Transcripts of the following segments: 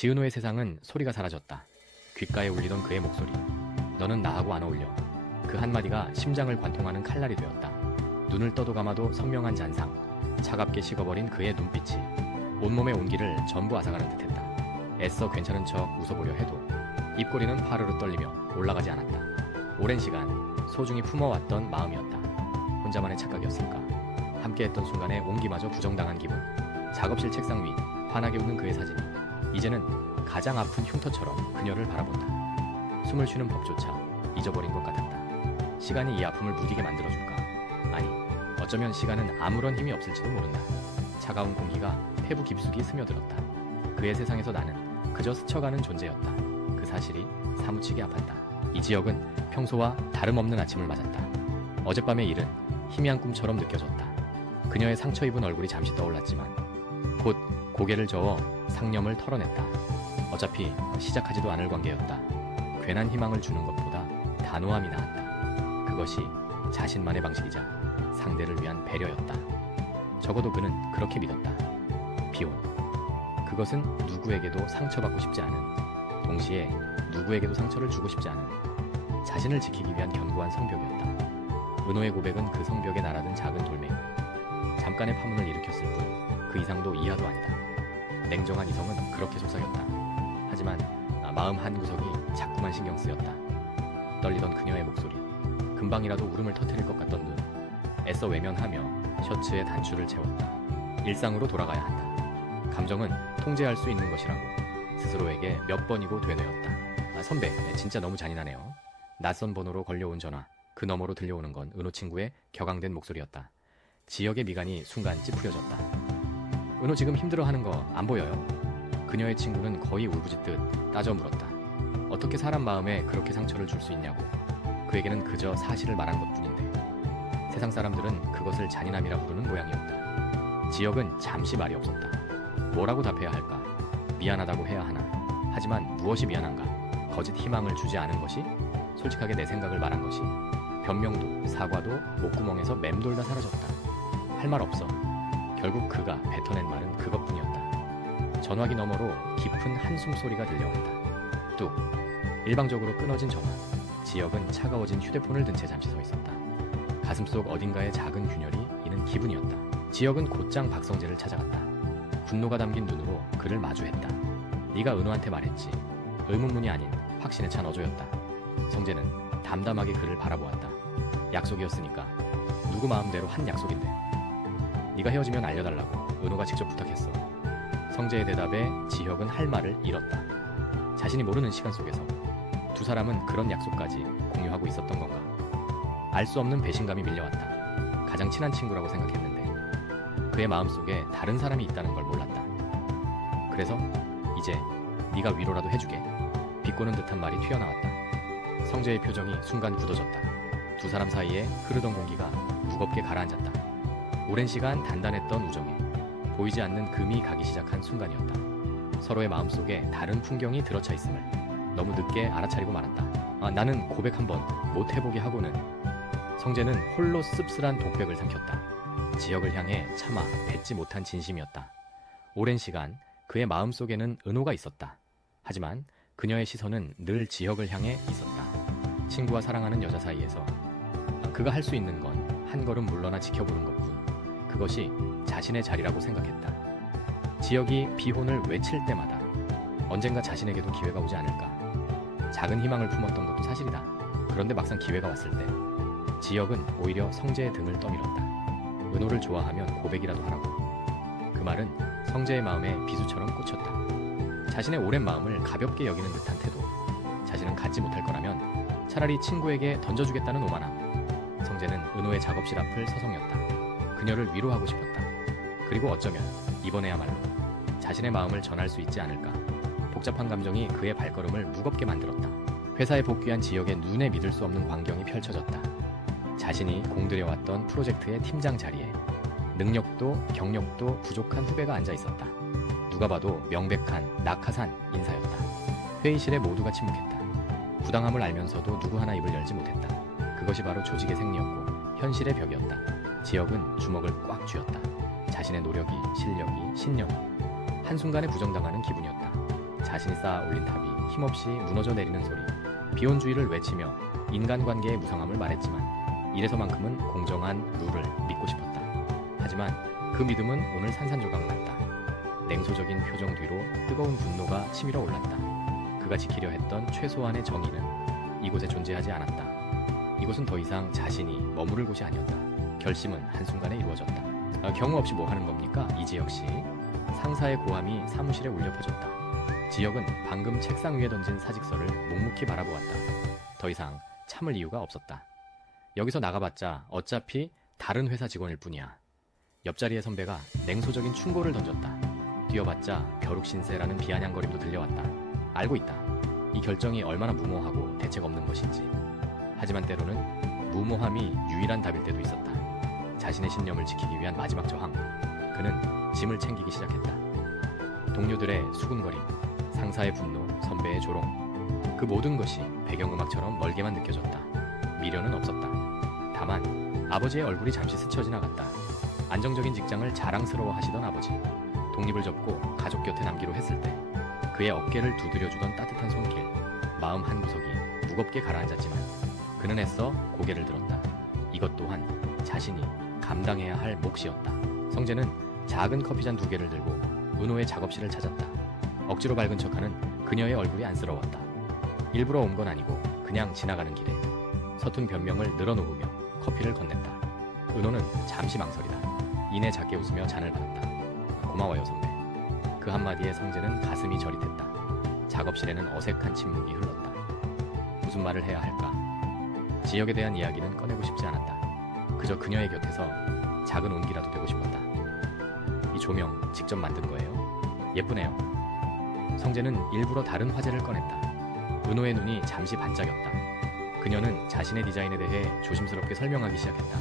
지은호의 세상은 소리가 사라졌다. 귓가에 울리던 그의 목소리. 너는 나하고 안 어울려. 그 한마디가 심장을 관통하는 칼날이 되었다. 눈을 떠도 감아도 선명한 잔상. 차갑게 식어버린 그의 눈빛이 온몸의 온기를 전부 앗아가는 듯했다. 애써 괜찮은 척 웃어보려 해도 입꼬리는 파르르 떨리며 올라가지 않았다. 오랜 시간 소중히 품어왔던 마음이었다. 혼자만의 착각이었을까? 함께했던 순간에 온기마저 부정당한 기분. 작업실 책상 위 환하게 웃는 그의 사진 이 이제는 가장 아픈 흉터처럼 그녀를 바라본다. 숨을 쉬는 법조차 잊어버린 것 같았다. 시간이 이 아픔을 무디게 만들어줄까? 아니, 어쩌면 시간은 아무런 힘이 없을지도 모른다. 차가운 공기가 폐부 깊숙이 스며들었다. 그의 세상에서 나는 그저 스쳐가는 존재였다. 그 사실이 사무치게 아팠다. 이 지역은 평소와 다름없는 아침을 맞았다. 어젯밤의 일은 희미한 꿈처럼 느껴졌다. 그녀의 상처 입은 얼굴이 잠시 떠올랐지만 곧 고개를 저어 상념을 털어냈다. 어차피 시작하지도 않을 관계였다. 괜한 희망을 주는 것보다 단호함이 나았다. 그것이 자신만의 방식이자 상대를 위한 배려였다. 적어도 그는 그렇게 믿었다. 비온. 그것은 누구에게도 상처받고 싶지 않은, 동시에 누구에게도 상처를 주고 싶지 않은, 자신을 지키기 위한 견고한 성벽이었다. 은호의 고백은 그 성벽에 날아든 작은 돌멩이. 잠깐의 파문을 일으켰을 뿐 그 이상도 이하도 아니다. 냉정한 이성은 그렇게 속삭였다. 하지만 아, 마음 한 구석이 자꾸만 신경 쓰였다. 떨리던 그녀의 목소리, 금방이라도 울음을 터뜨릴 것 같던 눈, 애써 외면하며 셔츠에 단추를 채웠다. 일상으로 돌아가야 한다. 감정은 통제할 수 있는 것이라고 스스로에게 몇 번이고 되뇌었다. 아, 선배, 네, 진짜 너무 잔인하네요. 낯선 번호로 걸려온 전화, 그 너머로 들려오는 건 은호 친구의 격앙된 목소리였다. 지역의 미간이 순간 찌푸려졌다. 은호 지금 힘들어하는 거 안 보여요? 그녀의 친구는 거의 울부짖듯 따져 물었다. 어떻게 사람 마음에 그렇게 상처를 줄 수 있냐고. 그에게는 그저 사실을 말한 것 뿐인데. 세상 사람들은 그것을 잔인함이라 부르는 모양이었다. 지역은 잠시 말이 없었다. 뭐라고 답해야 할까? 미안하다고 해야 하나? 하지만 무엇이 미안한가? 거짓 희망을 주지 않은 것이? 솔직하게 내 생각을 말한 것이? 변명도 사과도 목구멍에서 맴돌다 사라졌다. 할 말 없어. 결국 그가 뱉어낸 말은 그것뿐이었다. 전화기 너머로 깊은 한숨 소리가 들려왔다. 뚝. 일방적으로 끊어진 전화. 지역은 차가워진 휴대폰을 든 채 잠시 서 있었다. 가슴 속 어딘가에 작은 균열이 이는 기분이었다. 지역은 곧장 박성재를 찾아갔다. 분노가 담긴 눈으로 그를 마주했다. 네가 은호한테 말했지. 의문문이 아닌 확신에 찬 어조였다. 성재는 담담하게 그를 바라보았다. 약속이었으니까 누구 마음대로 한 약속인데. 네가 헤어지면 알려달라고 은호가 직접 부탁했어. 성재의 대답에 지혁은 할 말을 잃었다. 자신이 모르는 시간 속에서 두 사람은 그런 약속까지 공유하고 있었던 건가? 알 수 없는 배신감이 밀려왔다. 가장 친한 친구라고 생각했는데 그의 마음속에 다른 사람이 있다는 걸 몰랐다. 그래서 이제 네가 위로라도 해주게 비꼬는 듯한 말이 튀어나왔다. 성재의 표정이 순간 굳어졌다. 두 사람 사이에 흐르던 공기가 무겁게 가라앉았다. 오랜 시간 단단했던 우정에 보이지 않는 금이 가기 시작한 순간이었다. 서로의 마음속에 다른 풍경이 들어차 있음을 너무 늦게 알아차리고 말았다. 아, 나는 고백 한번 못 해보게 하고는 성재는 홀로 씁쓸한 독백을 삼켰다. 지역을 향해 차마 뱉지 못한 진심이었다. 오랜 시간 그의 마음속에는 은호가 있었다. 하지만 그녀의 시선은 늘 지역을 향해 있었다. 친구와 사랑하는 여자 사이에서 그가 할 수 있는 건 한 걸음 물러나 지켜보는 것뿐. 그것이 자신의 자리라고 생각했다. 지역이 비혼을 외칠 때마다 언젠가 자신에게도 기회가 오지 않을까. 작은 희망을 품었던 것도 사실이다. 그런데 막상 기회가 왔을 때 지역은 오히려 성재의 등을 떠밀었다. 은호를 좋아하면 고백이라도 하라고. 그 말은 성재의 마음에 비수처럼 꽂혔다. 자신의 오랜 마음을 가볍게 여기는 듯한 태도. 자신은 갖지 못할 거라면 차라리 친구에게 던져주겠다는 오만함. 성재는 은호의 작업실 앞을 서성였다. 그녀를 위로하고 싶었다. 그리고 어쩌면 이번에야말로 자신의 마음을 전할 수 있지 않을까. 복잡한 감정이 그의 발걸음을 무겁게 만들었다. 회사에 복귀한 지역의 눈에 믿을 수 없는 광경이 펼쳐졌다. 자신이 공들여왔던 프로젝트의 팀장 자리에 능력도 경력도 부족한 후배가 앉아 있었다. 누가 봐도 명백한 낙하산 인사였다. 회의실에 모두가 침묵했다. 부당함을 알면서도 누구 하나 입을 열지 못했다. 그것이 바로 조직의 생리였고 현실의 벽이었다. 지역은 주먹을 꽉 쥐었다. 자신의 노력이, 실력이, 신념이 한순간에 부정당하는 기분이었다. 자신이 쌓아 올린 탑이 힘없이 무너져 내리는 소리, 비혼주의를 외치며 인간관계의 무상함을 말했지만 이래서만큼은 공정한 룰을 믿고 싶었다. 하지만 그 믿음은 오늘 산산조각 났다. 냉소적인 표정 뒤로 뜨거운 분노가 치밀어 올랐다. 그가 지키려 했던 최소한의 정의는 이곳에 존재하지 않았다. 이곳은 더 이상 자신이 머무를 곳이 아니었다. 결심은 한순간에 이루어졌다. 아, 경우 없이 뭐 하는 겁니까? 이지혁 씨. 상사의 고함이 사무실에 울려 퍼졌다. 지혁은 방금 책상 위에 던진 사직서를 묵묵히 바라보았다. 더 이상 참을 이유가 없었다. 여기서 나가봤자 어차피 다른 회사 직원일 뿐이야. 옆자리의 선배가 냉소적인 충고를 던졌다. 뛰어봤자 벼룩 신세라는 비아냥거림도 들려왔다. 알고 있다. 이 결정이 얼마나 무모하고 대책 없는 것인지. 하지만 때로는 무모함이 유일한 답일 때도 있었다. 자신의 신념을 지키기 위한 마지막 저항. 그는 짐을 챙기기 시작했다. 동료들의 수군거림, 상사의 분노, 선배의 조롱. 그 모든 것이 배경음악처럼 멀게만 느껴졌다. 미련은 없었다. 다만 아버지의 얼굴이 잠시 스쳐 지나갔다. 안정적인 직장을 자랑스러워 하시던 아버지. 독립을 접고 가족 곁에 남기로 했을 때 그의 어깨를 두드려주던 따뜻한 손길. 마음 한 구석이 무겁게 가라앉았지만 그는 애써 고개를 들었다. 이것 또한 자신이 감당해야 할 몫이었다. 성재는 작은 커피잔 두 개를 들고 은호의 작업실을 찾았다. 억지로 밝은 척하는 그녀의 얼굴이 안쓰러웠다. 일부러 온 건 아니고 그냥 지나가는 길에 서툰 변명을 늘어놓으며 커피를 건넸다. 은호는 잠시 망설이다. 이내 작게 웃으며 잔을 받았다. 고마워요 선배. 그 한마디에 성재는 가슴이 저릿했다. 작업실에는 어색한 침묵이 흘렀다. 무슨 말을 해야 할까? 지역에 대한 이야기는 꺼내고 싶지 않았다. 그저 그녀의 곁에서 작은 온기라도 되고 싶었다. 이 조명 직접 만든 거예요? 예쁘네요. 성재는 일부러 다른 화제를 꺼냈다. 은호의 눈이 잠시 반짝였다. 그녀는 자신의 디자인에 대해 조심스럽게 설명하기 시작했다.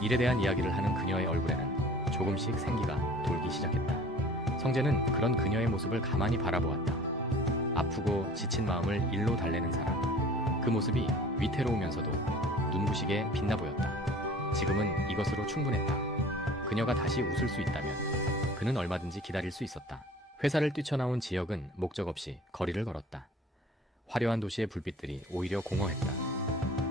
일에 대한 이야기를 하는 그녀의 얼굴에는 조금씩 생기가 돌기 시작했다. 성재는 그런 그녀의 모습을 가만히 바라보았다. 아프고 지친 마음을 일로 달래는 사람. 그 모습이 위태로우면서도 눈부시게 빛나 보였다. 지금은 이것으로 충분했다. 그녀가 다시 웃을 수 있다면 그는 얼마든지 기다릴 수 있었다. 회사를 뛰쳐나온 지역은 목적 없이 거리를 걸었다. 화려한 도시의 불빛들이 오히려 공허했다.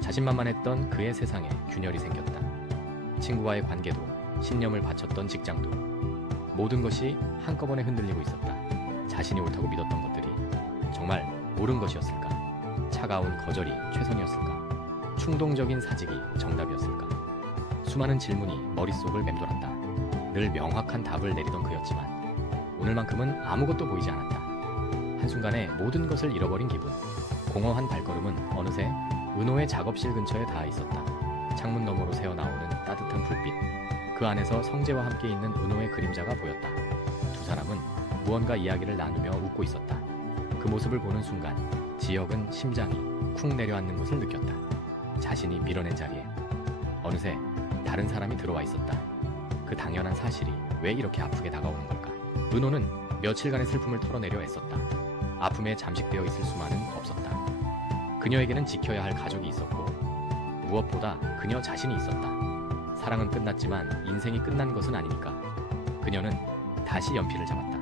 자신만만했던 그의 세상에 균열이 생겼다. 친구와의 관계도 신념을 바쳤던 직장도 모든 것이 한꺼번에 흔들리고 있었다. 자신이 옳다고 믿었던 것들이 정말 옳은 것이었을까? 차가운 거절이 최선이었을까? 충동적인 사직이 정답이었을까? 수많은 질문이 머릿속을 맴돌았다. 늘 명확한 답을 내리던 그였지만 오늘만큼은 아무것도 보이지 않았다. 한순간에 모든 것을 잃어버린 기분. 공허한 발걸음은 어느새 은호의 작업실 근처에 닿아 있었다. 창문 너머로 새어나오는 따뜻한 불빛. 그 안에서 성재와 함께 있는 은호의 그림자가 보였다. 두 사람은 무언가 이야기를 나누며 웃고 있었다. 그 모습을 보는 순간 지역은 심장이 쿵 내려앉는 것을 느꼈다. 자신이 밀어낸 자리에 어느새 다른 사람이 들어와 있었다. 그 당연한 사실이 왜 이렇게 아프게 다가오는 걸까? 은호는 며칠간의 슬픔을 털어내려 애썼다. 아픔에 잠식되어 있을 수만은 없었다. 그녀에게는 지켜야 할 가족이 있었고 무엇보다 그녀 자신이 있었다. 사랑은 끝났지만 인생이 끝난 것은 아니니까. 그녀는 다시 연필을 잡았다.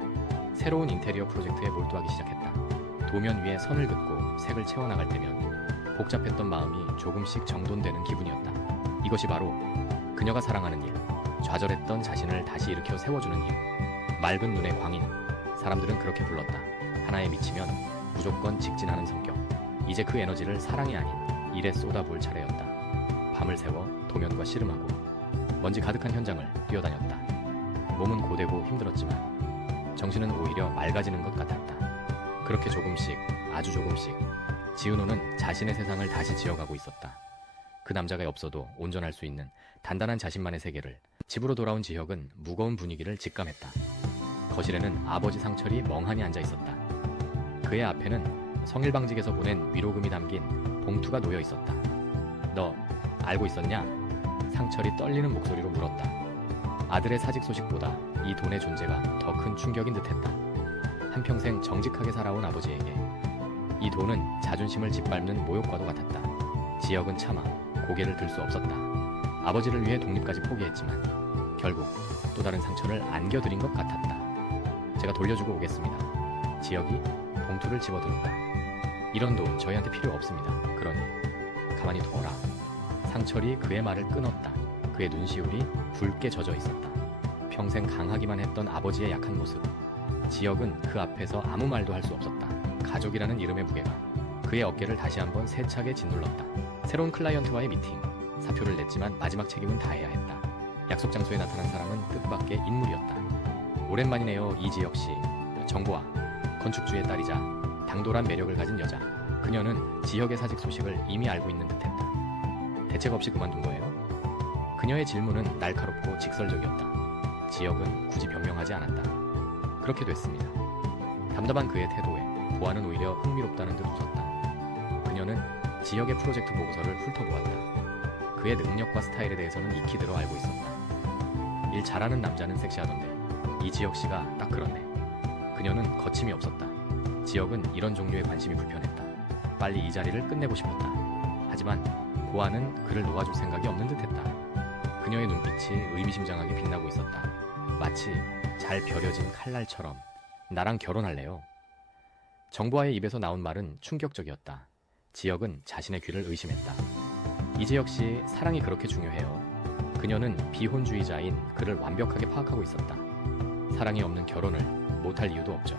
새로운 인테리어 프로젝트에 몰두하기 시작했다. 도면 위에 선을 긋고 색을 채워나갈 때면 복잡했던 마음이 조금씩 정돈되는 기분이었다. 이것이 바로 그녀가 사랑하는 일, 좌절했던 자신을 다시 일으켜 세워주는 힘. 맑은 눈의 광인. 사람들은 그렇게 불렀다. 하나에 미치면 무조건 직진하는 성격. 이제 그 에너지를 사랑이 아닌 일에 쏟아부을 차례였다. 밤을 새워 도면과 씨름하고 먼지 가득한 현장을 뛰어다녔다. 몸은 고되고 힘들었지만 정신은 오히려 맑아지는 것 같았다. 그렇게 조금씩, 아주 조금씩 지은호는 자신의 세상을 다시 지어가고 있었다. 그 남자가 없어도 온전할 수 있는 단단한 자신만의 세계를 집으로 돌아온 지혁은 무거운 분위기를 직감했다. 거실에는 아버지 상철이 멍하니 앉아 있었다. 그의 앞에는 성일방직에서 보낸 위로금이 담긴 봉투가 놓여 있었다. 너 알고 있었냐? 상철이 떨리는 목소리로 물었다. 아들의 사직 소식보다 이 돈의 존재가 더 큰 충격인 듯했다. 한평생 정직하게 살아온 아버지에게 이 돈은 자존심을 짓밟는 모욕과도 같았다. 지역은 차마 고개를 들 수 없었다. 아버지를 위해 독립까지 포기했지만 결국 또 다른 상처를 안겨드린 것 같았다. 제가 돌려주고 오겠습니다. 지역이 봉투를 집어들었다. 이런 돈 저희한테 필요 없습니다. 그러니 가만히 둬라. 상철이 그의 말을 끊었다. 그의 눈시울이 붉게 젖어 있었다. 평생 강하기만 했던 아버지의 약한 모습. 지역은 그 앞에서 아무 말도 할 수 없었다. 가족이라는 이름의 무게가 그의 어깨를 다시 한번 세차게 짓눌렀다. 새로운 클라이언트와의 미팅. 사표를 냈지만 마지막 책임은 다해야 했다. 약속 장소에 나타난 사람은 뜻밖의 인물이었다. 오랜만이네요, 이지혁 씨. 정보와 건축주의 딸이자 당돌한 매력을 가진 여자. 그녀는 지혁의 사직 소식을 이미 알고 있는 듯했다. 대책 없이 그만둔 거예요? 그녀의 질문은 날카롭고 직설적이었다. 지혁은 굳이 변명하지 않았다. 그렇게 됐습니다. 담담한 그의 태도에 보아는 오히려 흥미롭다는 듯 웃었다. 그녀는 지혁의 프로젝트 보고서를 훑어보았다. 그의 능력과 스타일에 대해서는 익히들어 알고 있었다. 일 잘하는 남자는 섹시하던데 이지혁 씨가 딱 그렇네. 그녀는 거침이 없었다. 지혁은 이런 종류의 관심이 불편했다. 빨리 이 자리를 끝내고 싶었다. 하지만 보아는 그를 놓아줄 생각이 없는 듯했다. 그녀의 눈빛이 의미심장하게 빛나고 있었다. 마치 잘 벼려진 칼날처럼 나랑 결혼할래요. 정보아의 입에서 나온 말은 충격적이었다. 지혁은 자신의 귀를 의심했다. 이지혁 씨 사랑이 그렇게 중요해요. 그녀는 비혼주의자인 그를 완벽하게 파악하고 있었다. 사랑이 없는 결혼을 못할 이유도 없죠.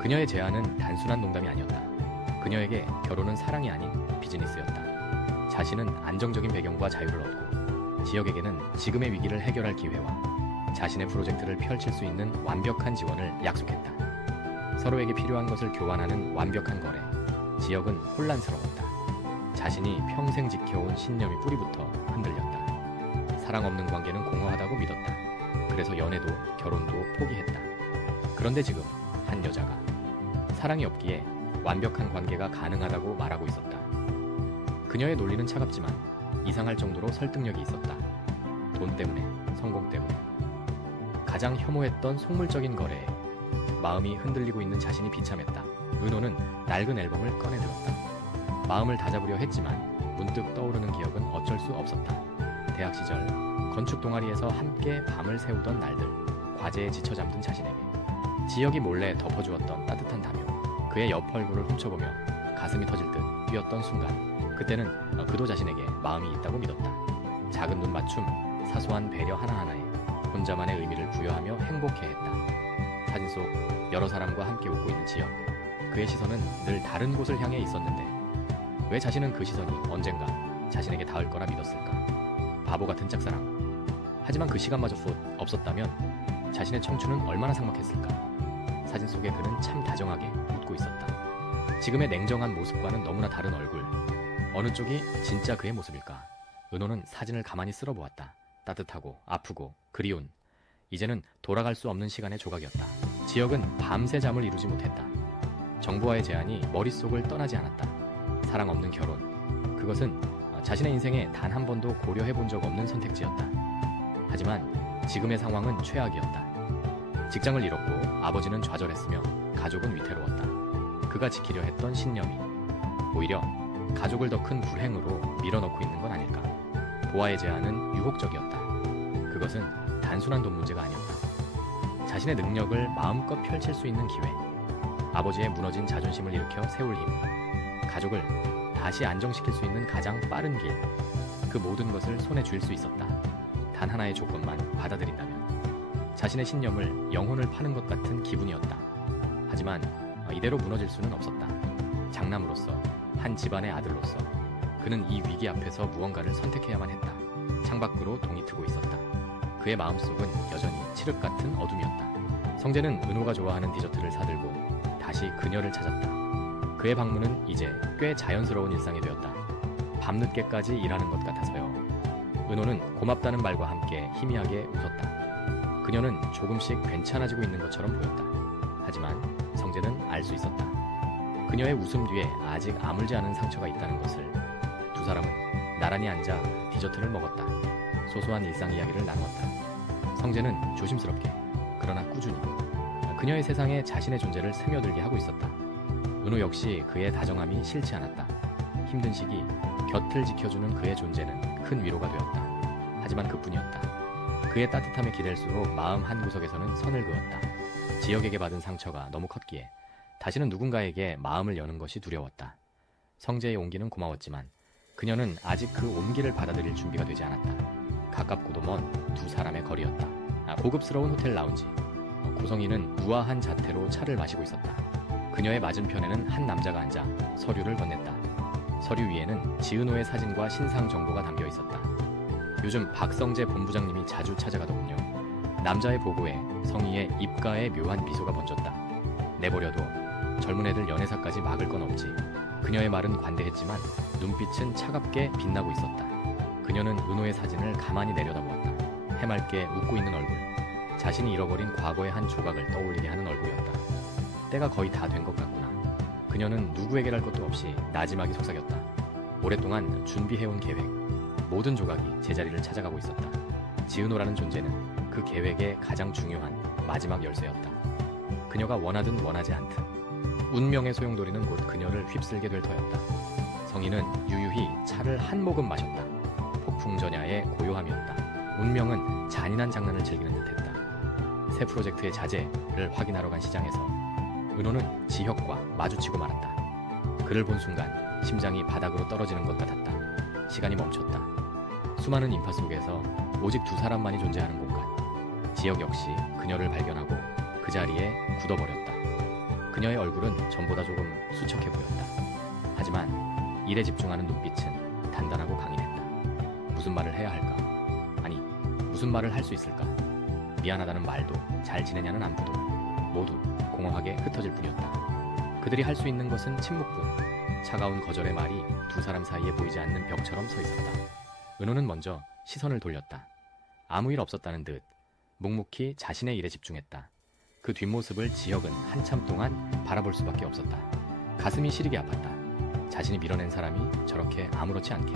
그녀의 제안은 단순한 농담이 아니었다. 그녀에게 결혼은 사랑이 아닌 비즈니스였다. 자신은 안정적인 배경과 자유를 얻고 지역에게는 지금의 위기를 해결할 기회와 자신의 프로젝트를 펼칠 수 있는 완벽한 지원을 약속했다. 서로에게 필요한 것을 교환하는 완벽한 거래. 지역은 혼란스러웠다. 자신이 평생 지켜온 신념이 뿌리부터 흔들렸다. 사랑 없는 관계는 공허하다고 믿었다. 그래서 연애도 결혼도 포기했다. 그런데 지금 한 여자가 사랑이 없기에 완벽한 관계가 가능하다고 말하고 있었다. 그녀의 논리는 차갑지만 이상할 정도로 설득력이 있었다. 돈 때문에, 성공 때문에. 가장 혐오했던 속물적인 거래에 마음이 흔들리고 있는 자신이 비참했다. 은호는 낡은 앨범을 꺼내들었다. 마음을 다잡으려 했지만 문득 떠오르는 기억은 어쩔 수 없었다. 대학 시절 건축 동아리에서 함께 밤을 새우던 날들, 과제에 지쳐 잠든 자신에게 지역이 몰래 덮어주었던 따뜻한 담요, 그의 옆 얼굴을 훔쳐보며 가슴이 터질 듯 뛰었던 순간, 그때는 어, 그도 자신에게 마음이 있다고 믿었다. 작은 눈 맞춤, 사소한 배려 하나하나에 혼자만의 의미를 부여하며 행복해했다. 사진 속 여러 사람과 함께 웃고 있는 지역, 그의 시선은 늘 다른 곳을 향해 있었는데 왜 자신은 그 시선이 언젠가 자신에게 닿을 거라 믿었을까? 바보 같은 짝사랑. 하지만 그 시간마저 곧 없었다면 자신의 청춘은 얼마나 삭막했을까? 사진 속의 그는 참 다정하게 웃고 있었다. 지금의 냉정한 모습과는 너무나 다른 얼굴. 어느 쪽이 진짜 그의 모습일까? 은호는 사진을 가만히 쓸어보았다. 따뜻하고 아프고 그리운. 이제는 돌아갈 수 없는 시간의 조각이었다. 지역은 밤새 잠을 이루지 못했다. 정부와의 제안이 머릿속을 떠나지 않았다. 사랑 없는 결혼. 그것은 자신의 인생에 단 한 번도 고려해 본 적 없는 선택지였다. 하지만 지금의 상황은 최악이었다. 직장을 잃었고 아버지는 좌절했으며 가족은 위태로웠다. 그가 지키려 했던 신념이 오히려 가족을 더 큰 불행으로 밀어넣고 있는 건 아닐까. 보아의 제안은 유혹적이었다. 그것은 단순한 돈 문제가 아니었다. 자신의 능력을 마음껏 펼칠 수 있는 기회. 아버지의 무너진 자존심을 일으켜 세울 힘. 가족을 다시 안정시킬 수 있는 가장 빠른 길. 그 모든 것을 손에 쥘 수 있었다. 단 하나의 조건만 받아들인다면. 자신의 신념을 영혼을 파는 것 같은 기분이었다. 하지만 이대로 무너질 수는 없었다. 장남으로서, 한 집안의 아들로서, 그는 이 위기 앞에서 무언가를 선택해야만 했다. 창밖으로 동이 트고 있었다. 그의 마음속은 여전히 칠흑 같은 어둠이었다. 성재는 은호가 좋아하는 디저트를 사들고 다시 그녀를 찾았다. 그의 방문은 이제 꽤 자연스러운 일상이 되었다. 밤늦게까지 일하는 것 같아서요. 은호는 고맙다는 말과 함께 희미하게 웃었다. 그녀는 조금씩 괜찮아지고 있는 것처럼 보였다. 하지만 성재는 알 수 있었다. 그녀의 웃음 뒤에 아직 아물지 않은 상처가 있다는 것을 두 사람은 나란히 앉아 디저트를 먹었다. 소소한 일상 이야기를 나누었다. 성재는 조심스럽게 그러나 꾸준히 그녀의 세상에 자신의 존재를 스며들게 하고 있었다. 은호 역시 그의 다정함이 싫지 않았다. 힘든 시기 곁을 지켜주는 그의 존재는 큰 위로가 되었다. 하지만 그뿐이었다. 그의 따뜻함에 기댈수록 마음 한 구석에서는 선을 그었다. 지역에게 받은 상처가 너무 컸기에 다시는 누군가에게 마음을 여는 것이 두려웠다. 성재의 온기는 고마웠지만 그녀는 아직 그 온기를 받아들일 준비가 되지 않았다. 가깝고도 먼 두 사람의 거리였다. 아, 고급스러운 호텔 라운지. 어, 고성이는 우아한 자태로 차를 마시고 있었다. 그녀의 맞은편에는 한 남자가 앉아 서류를 건넸다. 서류 위에는 지은호의 사진과 신상 정보가 담겨 있었다. 요즘 박성재 본부장님이 자주 찾아가더군요. 남자의 보고에 성희의 입가에 묘한 미소가 번졌다. 내버려도 젊은 애들 연애사까지 막을 건 없지. 그녀의 말은 관대했지만 눈빛은 차갑게 빛나고 있었다. 그녀는 은호의 사진을 가만히 내려다보았다. 해맑게 웃고 있는 얼굴. 자신이 잃어버린 과거의 한 조각을 떠올리게 하는 얼굴이었다. 때가 거의 다 된 것 같구나. 그녀는 누구에게랄 것도 없이 나지막이 속삭였다. 오랫동안 준비해온 계획. 모든 조각이 제자리를 찾아가고 있었다. 지은호라는 존재는 그 계획의 가장 중요한 마지막 열쇠였다. 그녀가 원하든 원하지 않든 운명의 소용돌이는 곧 그녀를 휩쓸게 될 터였다. 성인은 유유히 차를 한 모금 마셨다. 폭풍전야의 고요함이었다. 운명은 잔인한 장난을 즐기는 듯했다. 새 프로젝트의 자재를 확인하러 간 시장에서 은호는 지혁과 마주치고 말았다. 그를 본 순간 심장이 바닥으로 떨어지는 것 같았다. 시간이 멈췄다. 수많은 인파 속에서 오직 두 사람만이 존재하는 공간. 지혁 역시 그녀를 발견하고 그 자리에 굳어버렸다. 그녀의 얼굴은 전보다 조금 수척해 보였다. 하지만 일에 집중하는 눈빛은 단단하고 강인했다. 무슨 말을 해야 할까? 아니, 무슨 말을 할 수 있을까? 미안하다는 말도 잘 지내냐는 안부도 모두 공허하게 흩어질 뿐이었다. 그들이 할 수 있는 것은 침묵뿐. 차가운 거절의 말이 두 사람 사이에 보이지 않는 벽처럼 서 있었다. 은호는 먼저 시선을 돌렸다. 아무 일 없었다는 듯 묵묵히 자신의 일에 집중했다. 그 뒷모습을 지혁은 한참 동안 바라볼 수밖에 없었다. 가슴이 시리게 아팠다. 자신이 밀어낸 사람이 저렇게 아무렇지 않게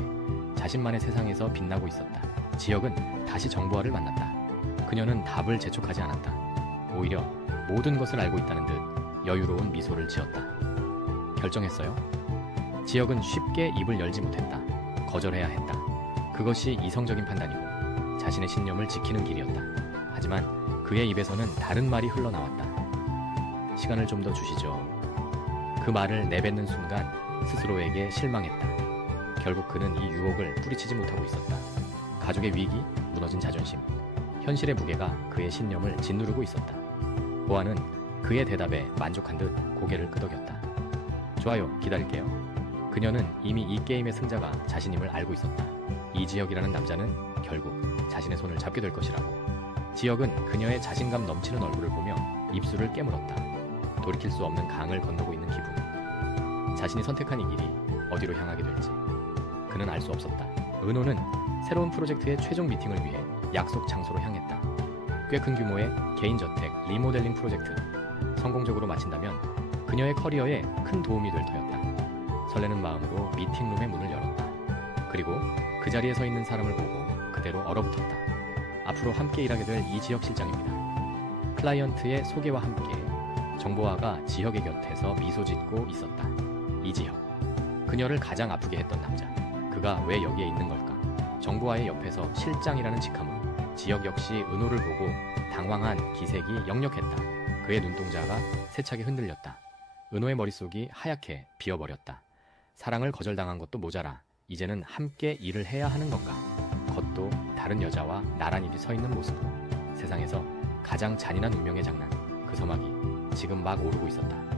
자신만의 세상에서 빛나고 있었다. 지혁은 다시 정보화를 만났다. 그녀는 답을 재촉하지 않았다. 오히려 모든 것을 알고 있다는 듯 여유로운 미소를 지었다. 결정했어요? 지혁은 쉽게 입을 열지 못했다. 거절해야 했다. 그것이 이성적인 판단이고 자신의 신념을 지키는 길이었다. 하지만 그의 입에서는 다른 말이 흘러나왔다. 시간을 좀 더 주시죠. 그 말을 내뱉는 순간 스스로에게 실망했다. 결국 그는 이 유혹을 뿌리치지 못하고 있었다. 가족의 위기, 무너진 자존심, 현실의 무게가 그의 신념을 짓누르고 있었다. 보아는 그의 대답에 만족한 듯 고개를 끄덕였다. 좋아요, 기다릴게요. 그녀는 이미 이 게임의 승자가 자신임을 알고 있었다. 이지혁이라는 남자는 결국 자신의 손을 잡게 될 것이라고. 지혁은 그녀의 자신감 넘치는 얼굴을 보며 입술을 깨물었다. 돌이킬 수 없는 강을 건너고 있는 기분. 자신이 선택한 이 길이 어디로 향하게 될지 그는 알 수 없었다. 은호는 새로운 프로젝트의 최종 미팅을 위해 약속 장소로 향했다. 꽤 큰 규모의 개인 저택 리모델링 프로젝트. 성공적으로 마친다면 그녀의 커리어에 큰 도움이 될 터였다. 설레는 마음으로 미팅룸의 문을 열었다. 그리고 그 자리에 서 있는 사람을 보고 그대로 얼어붙었다. 앞으로 함께 일하게 될 이지혁 실장입니다. 클라이언트의 소개와 함께 정보화가 지혁의 곁에서 미소 짓고 있었다. 이지혁. 그녀를 가장 아프게 했던 남자. 그가 왜 여기에 있는 걸까? 정보화의 옆에서 실장이라는 직함으로 지혁 역시 은호를 보고 당황한 기색이 역력했다. 그의 눈동자가 세차게 흔들렸다. 은호의 머릿속이 하얗게 비어버렸다. 사랑을 거절당한 것도 모자라 이제는 함께 일을 해야 하는 건가? 겉도 다른 여자와 나란히 서 있는 모습으로 세상에서 가장 잔인한 운명의 장난 그 서막이 지금 막 오르고 있었다.